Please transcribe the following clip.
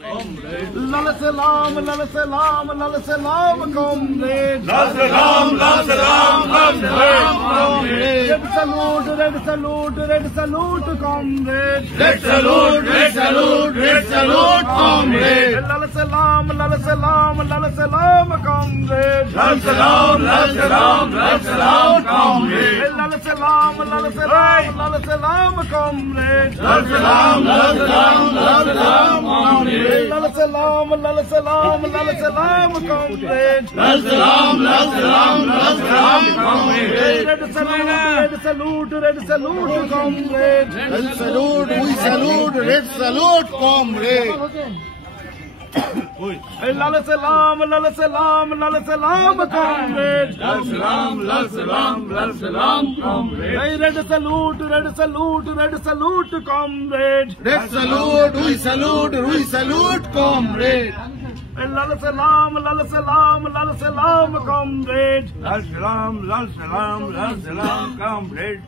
Lal salam, lal salam, lal salam, comrade. Lal salam, lal salam, lal salam, comrade. Red salute, red salute, red salute, comrade. Red salute, red salute, red salute, comrade. Lal salam, lal salam, lal salam, comrade. Lal salam, lal salam, lal salam, comrade. Lal salam, lal salam, lal salam, comrade. Lal salam, lal salam, lal salam, comrade. Lal salam, lal salam, lal salam, comrade. Lal salam, lal salam, lal salam, comrade. Red salute, red salute, comrade. Red salute, we salute, red salute, comrade. Lal salam, lal salam, lal salam, comrade. Lal salam, lal salam, lal salam, comrade. Red salute, red salute, red salute, comrade. Red salute, we salute, comrade. Lal salam, lal salam, lal salam, comrade. Lal salam, lal salam, lal salam, comrade.